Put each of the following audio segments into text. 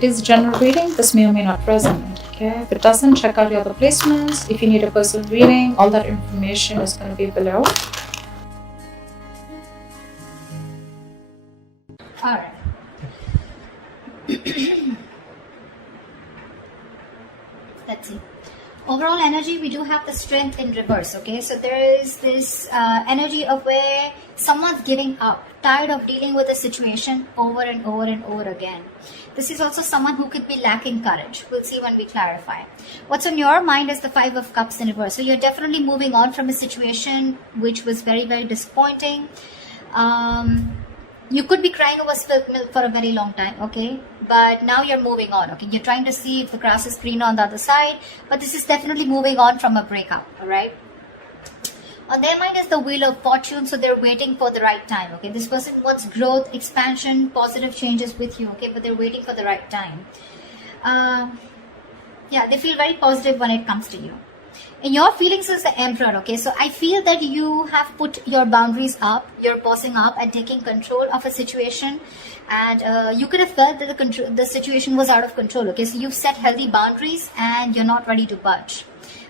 it is general reading, this may or may not resonate. Okay, if it doesn't, check out your other placements. If you need a personal reading, all that information is going to be below. All right. Let's see. Overall energy, we do have the Strength in reverse. Okay, so there is this energy of where someone's giving up, tired of dealing with a situation over and over and over again. This is also someone who could be lacking courage. We'll see when we clarify. What's on your mind is the Five of Cups in reverse. So you're definitely moving on from a situation which was very, very disappointing. You could be crying over spilt milk for a very long time, okay? But now you're moving on, okay? You're trying to see if the grass is greener on the other side, but this is definitely moving on from a breakup, all right? On their mind is the Wheel of Fortune, so they're waiting for the right time, okay? This person wants growth, expansion, positive changes with you, okay? But they're waiting for the right time. Yeah, they feel very positive when it comes to you. In your feelings is the Emperor, okay? So I feel that you have put your boundaries up, you're bossing up and taking control of a situation, and you could have felt that the situation was out of control, okay? So you've set healthy boundaries and you're not ready to budge.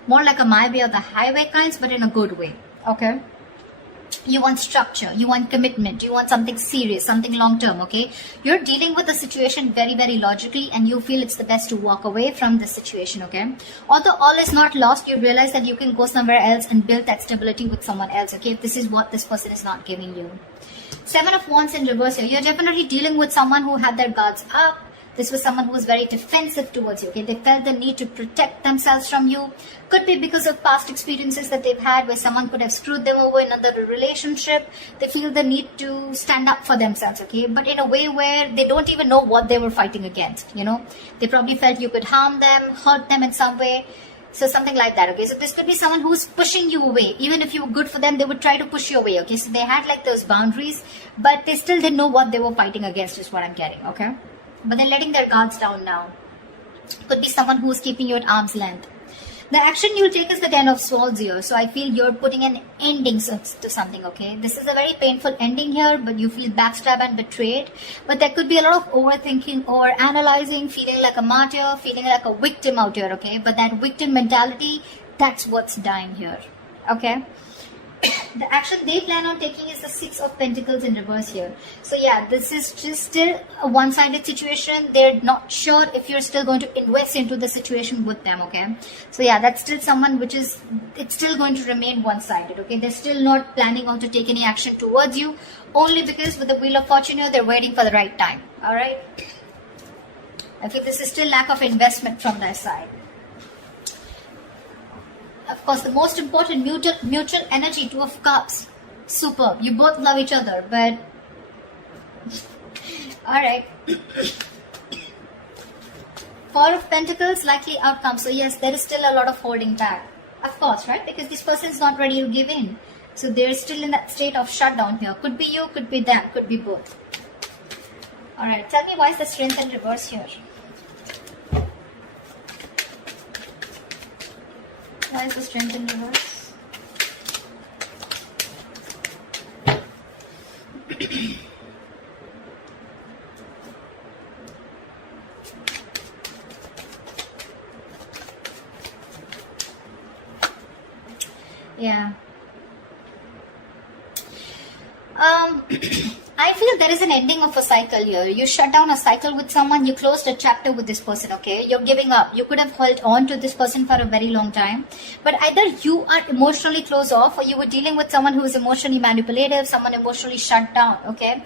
More like a my way or the highway kinds, but in a good way, okay? You want structure, you want commitment, you want something serious, something long-term, okay? You're dealing with the situation very, very logically, and you feel it's the best to walk away from this situation, okay? Although all is not lost, you realize that you can go somewhere else and build that stability with someone else, okay? If this is what this person is not giving you. Seven of Wands in reverse here. You're definitely dealing with someone who had their guards up. This was someone who was very defensive towards you, okay? They felt the need to protect themselves from you. Could be because of past experiences that they've had where someone could have screwed them over in another relationship. They feel the need to stand up for themselves, okay? But in a way where they don't even know what they were fighting against, you know? They probably felt you could harm them, hurt them in some way. So something like that, okay? So this could be someone who's pushing you away. Even if you were good for them, they would try to push you away, okay? So they had like those boundaries, but they still didn't know what they were fighting against is what I'm getting, okay? But they're letting their guards down now. Could be someone who's keeping you at arm's length. The action you'll take is the Ten of Swords here. So I feel you're putting an ending to something, okay? This is a very painful ending here, but you feel backstabbed and betrayed. But there could be a lot of overthinking, over analyzing, feeling like a martyr, feeling like a victim out here, okay? But that victim mentality, that's what's dying here, okay? The action they plan on taking is the Six of Pentacles in reverse here. So yeah, this is just still a one-sided situation. They're not sure if you're still going to invest into the situation with them, okay? So yeah, that's still someone which is, it's still going to remain one-sided, okay? They're still not planning on to take any action towards you, only because with the Wheel of Fortune here, they're waiting for the right time, all right? I feel this is still lack of investment from their side. Of course, the most important mutual energy, Two of Cups. Superb. You both love each other, but alright. Four of Pentacles, likely outcome. So yes, there is still a lot of holding back. Of course, right? Because this person is not ready to give in. So they're still in that state of shutdown here. Could be you, could be them, could be both. Alright, tell me why is the Strength in reverse here? Why is the Strength in reverse? Yeah. I feel there is an ending of a cycle here. You shut down a cycle with someone, you closed a chapter with this person, okay? You're giving up. You could have held on to this person for a very long time. But either you are emotionally closed off, or you were dealing with someone who is emotionally manipulative, someone emotionally shut down, okay?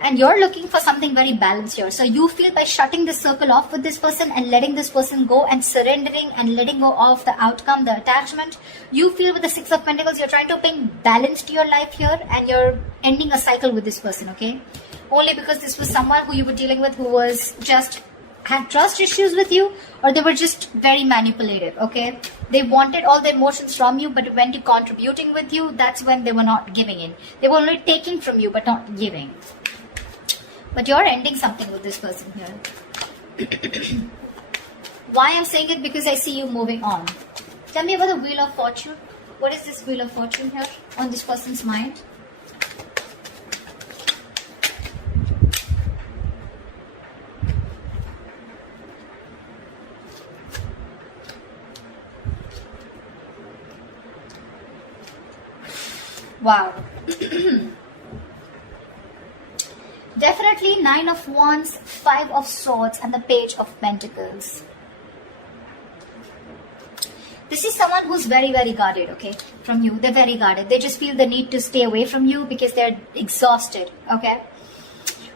And you're looking for something very balanced here. So you feel by shutting this circle off with this person and letting this person go and surrendering and letting go of the outcome, the attachment, you feel with the Six of Pentacles, you're trying to bring balance to your life here and you're ending a cycle with this person, okay? Only because this was someone who you were dealing with who was just had trust issues with you, or they were just very manipulative, okay? They wanted all the emotions from you, but when to contributing with you, that's when they were not giving in. They were only taking from you, but not giving. But you're ending something with this person here. Why I'm saying it? Because I see you moving on. Tell me about the Wheel of Fortune. What is this Wheel of Fortune here on this person's mind? Wow. Definitely 9 of Wands, 5 of Swords, and the Page of Pentacles. This is someone who's very, very guarded, okay, from you. They're very guarded. They just feel the need to stay away from you because they're exhausted, okay.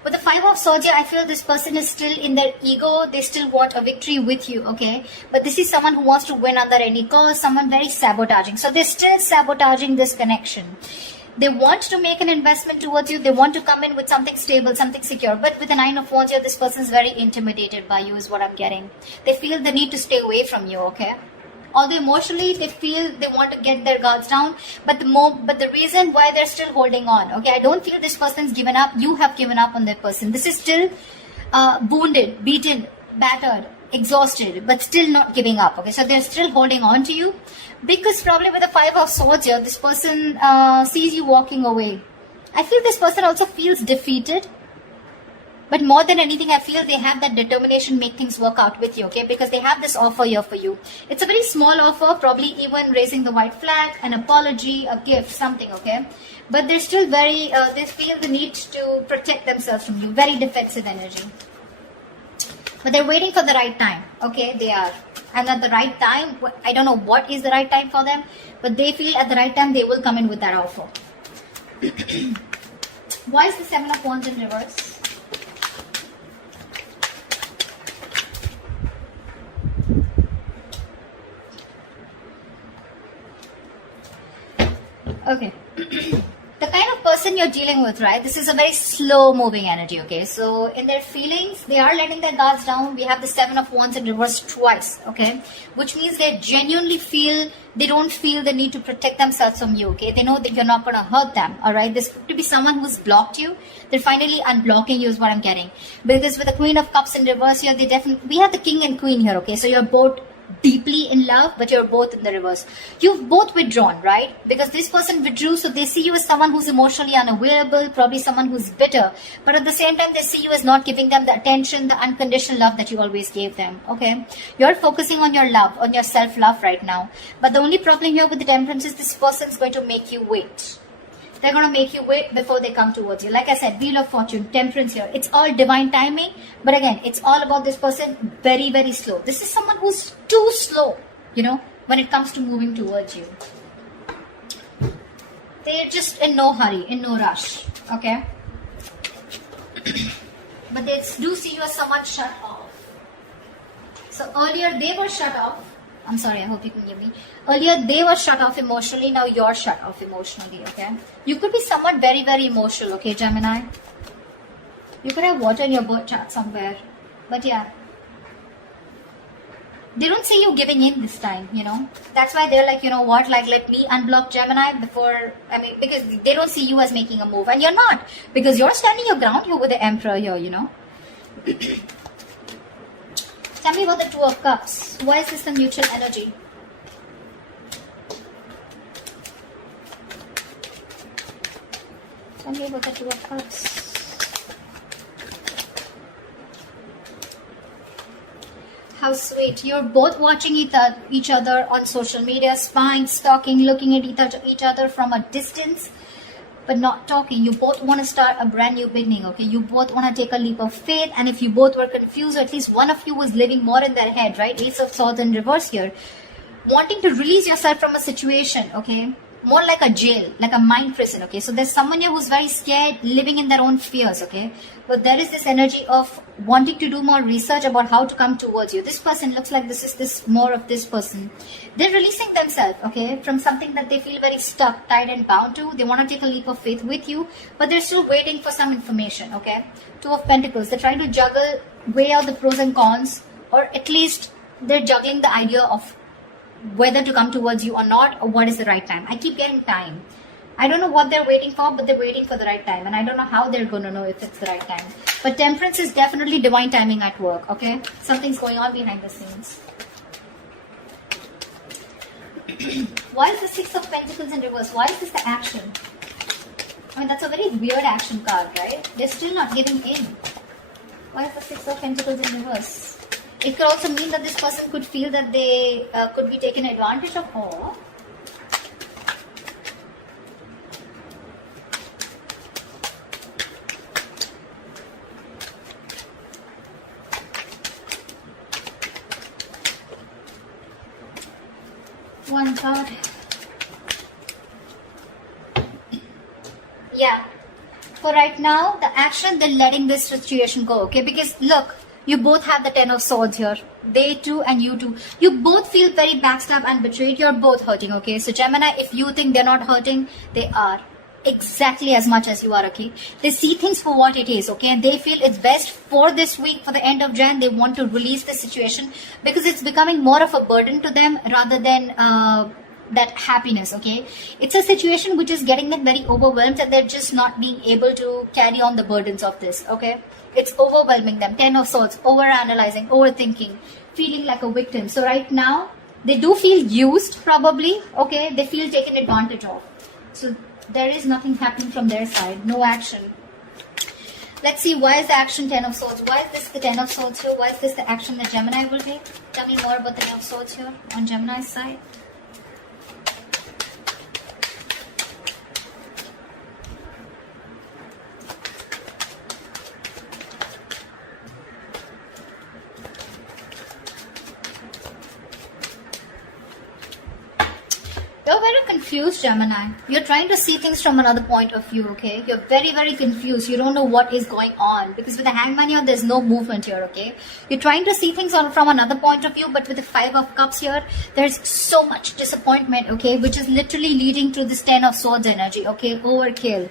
With the 5 of Swords here, I feel this person is still in their ego. They still want a victory with you, okay. But this is someone who wants to win under any cost, someone very sabotaging. So they're still sabotaging this connection. They want to make an investment towards you. They want to come in with something stable, something secure. But with the 9 of Wands here, this person is very intimidated by you is what I'm getting. They feel the need to stay away from you, okay. Although emotionally they feel they want to get their guards down, but the reason why they're still holding on, okay, I don't feel this person's given up. You have given up on that person. This is still wounded, beaten, battered, exhausted, but still not giving up, okay. So they're still holding on to you because probably with the 5 of Swords here, this person sees you walking away. I feel this person also feels defeated. But more than anything, I feel they have that determination to make things work out with you, okay? Because they have this offer here for you. It's a very small offer, probably even raising the white flag, an apology, a gift, something, okay? But they're still very, they feel the need to protect themselves from you. Very defensive energy. But they're waiting for the right time, okay? They are. And at the right time, I don't know what is the right time for them, but they feel at the right time they will come in with that offer. Why is the 7 of Wands in reverse? Okay. The kind of person you're dealing with, right? This is a very slow moving energy, okay? So in their feelings, they are letting their guards down. We have the 7 of Wands in reverse twice, okay? Which means they genuinely feel, they don't feel the need to protect themselves from you, okay? They know that you're not going to hurt them, all right? This could be someone who's blocked you. They're finally unblocking you is what I'm getting. Because with the Queen of Cups in reverse here, they definitely, we have the King and Queen here, okay? So you're both deeply in love, but you're both in the reverse. You've both withdrawn, right? Because this person withdrew, so they see you as someone who's emotionally unavailable, probably someone who's bitter, but at the same time they see you as not giving them the attention, the unconditional love that you always gave them, okay? You're focusing on your love, on your self-love right now, but the only problem here with the Temperance is this person's going to make you wait. They're going to make you wait before they come towards you. Like I said, Wheel of Fortune, Temperance here. It's all divine timing. But again, it's all about this person very, very slow. This is someone who's too slow, you know, when it comes to moving towards you. They're just in no hurry, in no rush. Okay? But they do see you as someone shut off. So earlier they were shut off. I'm sorry, I hope you can hear me. Earlier, they were shut off emotionally. Now you're shut off emotionally, okay? You could be someone very, very emotional, okay, Gemini? You could have water in your birth chart somewhere. But yeah. They don't see you giving in this time, you know? That's why they're like, you know what? Like, let me unblock Gemini before... I mean, because they don't see you as making a move. And you're not. Because you're standing your ground here with the Emperor here, you know? Tell me about the 2 of Cups. Why is this a neutral energy? Tell me about the 2 of Cups. How sweet. You're both watching each other on social media, spying, stalking, looking at each other from a distance, but not talking. You both want to start a brand new beginning, okay? You both want to take a leap of faith, and if you both were confused, or at least one of you was living more in their head, right? Ace of Swords in reverse here. Wanting to release yourself from a situation, okay? More like a jail, like a mind prison, okay? So there's someone here who's very scared, living in their own fears, okay? But there is this energy of wanting to do more research about how to come towards you. This person looks like this is this more of this person. They're releasing themselves, okay, from something that they feel very stuck, tied and bound to. They want to take a leap of faith with you, but they're still waiting for some information, okay? 2 of Pentacles. They're trying to juggle, weigh out the pros and cons, or at least they're juggling the idea of whether to come towards you or not, or what is the right time. I keep getting time. I don't know what they're waiting for, but they're waiting for the right time. And I don't know how they're going to know if it's the right time. But Temperance is definitely divine timing at work, okay? Something's going on behind the scenes. Why is the 6 of Pentacles in reverse? Why is this the action? I mean, that's a very weird action card, right? They're still not giving in. Why is the 6 of Pentacles in reverse? It could also mean that this person could feel that they could be taken advantage of. Or One card. Yeah. For right now, the action, they're letting this situation go, okay? Because look, you both have the Ten of Swords here. They too and you too. You both feel very backstabbed and betrayed. You're both hurting, okay? So Gemini, if you think they're not hurting, they are. Exactly as much as you are, okay? They see things for what it is, okay? And they feel it's best for this week, for the end of Jan, they want to release the situation because it's becoming more of a burden to them rather than that happiness, okay? It's a situation which is getting them very overwhelmed and they're just not being able to carry on the burdens of this, okay? It's overwhelming them. Ten of Swords, overanalyzing, overthinking, feeling like a victim. So right now, they do feel used probably, okay? They feel taken advantage of. So there is nothing happening from their side, no action. Let's see, why is the action Ten of Swords? Why is this the Ten of Swords here? Why is this the action that Gemini will take? Tell me more about the Ten of Swords here on Gemini's side. You're very confused, Gemini. You're trying to see things from another point of view, okay? You're very, very confused. You don't know what is going on. Because with the Hangman here, there's no movement here, okay? You're trying to see things from another point of view, but with the Five of Cups here, there's so much disappointment, okay? Which is literally leading to this Ten of Swords energy, okay? Overkill.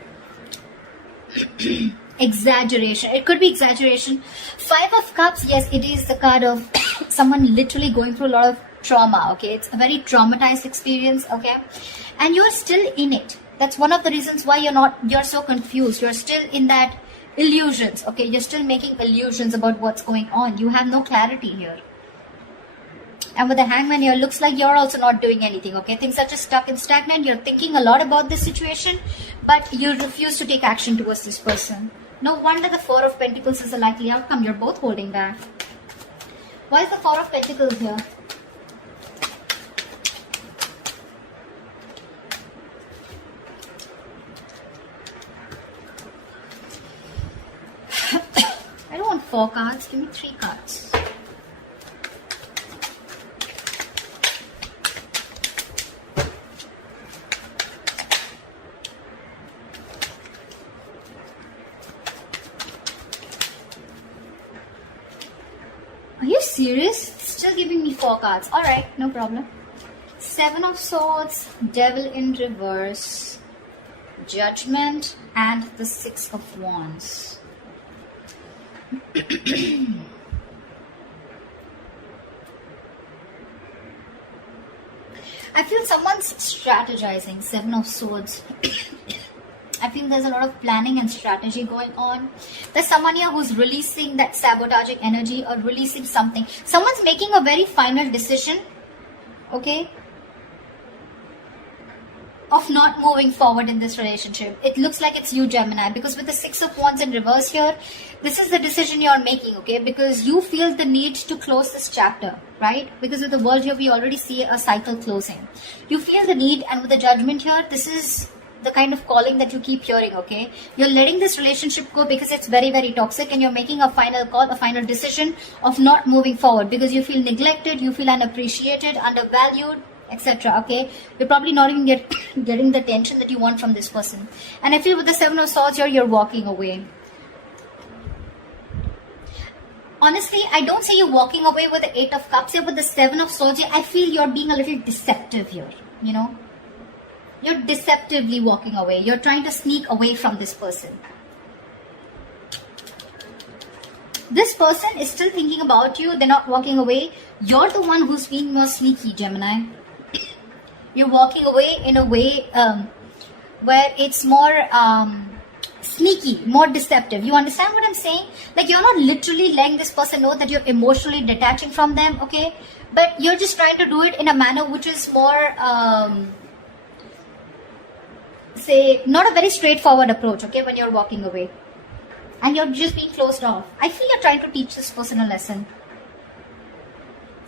Exaggeration. It could be exaggeration. Five of Cups, yes, it is the card of someone literally going through a lot of trauma, okay? It's a very traumatized experience, okay? And you're still in it. That's one of the reasons why you're so confused. You're still in that illusions, okay? You're still making illusions about what's going on. You have no clarity here. And with the Hangman here, looks like you're also not doing anything, okay? Things are just stuck and stagnant. You're thinking a lot about this situation, but you refuse to take action towards this person. No wonder the Four of Pentacles is a likely outcome. You're both holding back. Why is the Four of Pentacles here? I don't want 4 cards. Give me 3 cards. Are you serious? Still giving me 4 cards. Alright, no problem. 7 of Swords, Devil in reverse, Judgment, and the 6 of Wands. I feel someone's strategizing. 7 of Swords. I feel there's a lot of planning and strategy going on. There's someone here who's releasing that sabotaging energy or releasing something. Someone's making a very final decision, okay, of not moving forward in this relationship. It looks like it's you, Gemini, because with the 6 of Wands in reverse here, this is the decision you're making, okay, because you feel the need to close this chapter, right? Because with the World here, we already see a cycle closing. You feel the need, and with the Judgment here, this is the kind of calling that you keep hearing, okay? You're letting this relationship go because it's very, very toxic, and you're making a final call, a final decision of not moving forward because you feel neglected, you feel unappreciated, undervalued, etc. Okay, you're probably not even getting the attention that you want from this person. And I feel with the 7 of Swords here, you're walking away. Honestly, I don't see you walking away with the 8 of Cups here, but the 7 of Swords here, I feel you're being a little deceptive here, you know? You're deceptively walking away. You're trying to sneak away from this person. This person is still thinking about you. They're not walking away. You're the one who's being more sneaky, Gemini. You're walking away in a way where it's more sneaky, more deceptive. You understand what I'm saying? Like, you're not literally letting this person know that you're emotionally detaching from them, okay? But you're just trying to do it in a manner which is more, say, not a very straightforward approach, okay, when you're walking away. And you're just being closed off. I feel you're trying to teach this person a lesson.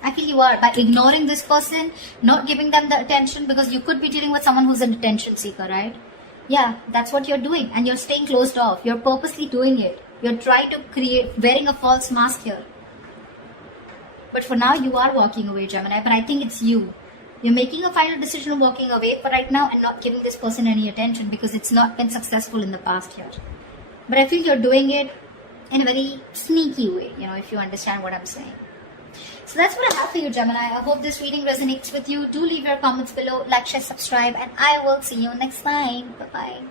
I feel you are, by ignoring this person, not giving them the attention, because you could be dealing with someone who's an attention seeker, right? Yeah, that's what you're doing, and you're staying closed off. You're purposely doing it. You're trying to create, wearing a false mask here. But for now, you are walking away, Gemini, but I think it's you. You're making a final decision of walking away for right now and not giving this person any attention because it's not been successful in the past here. But I feel you're doing it in a very sneaky way, if you understand what I'm saying. So that's what I have for you, Gemini. I hope this reading resonates with you. Do leave your comments below, like, share, subscribe, and I will see you next time. Bye-bye.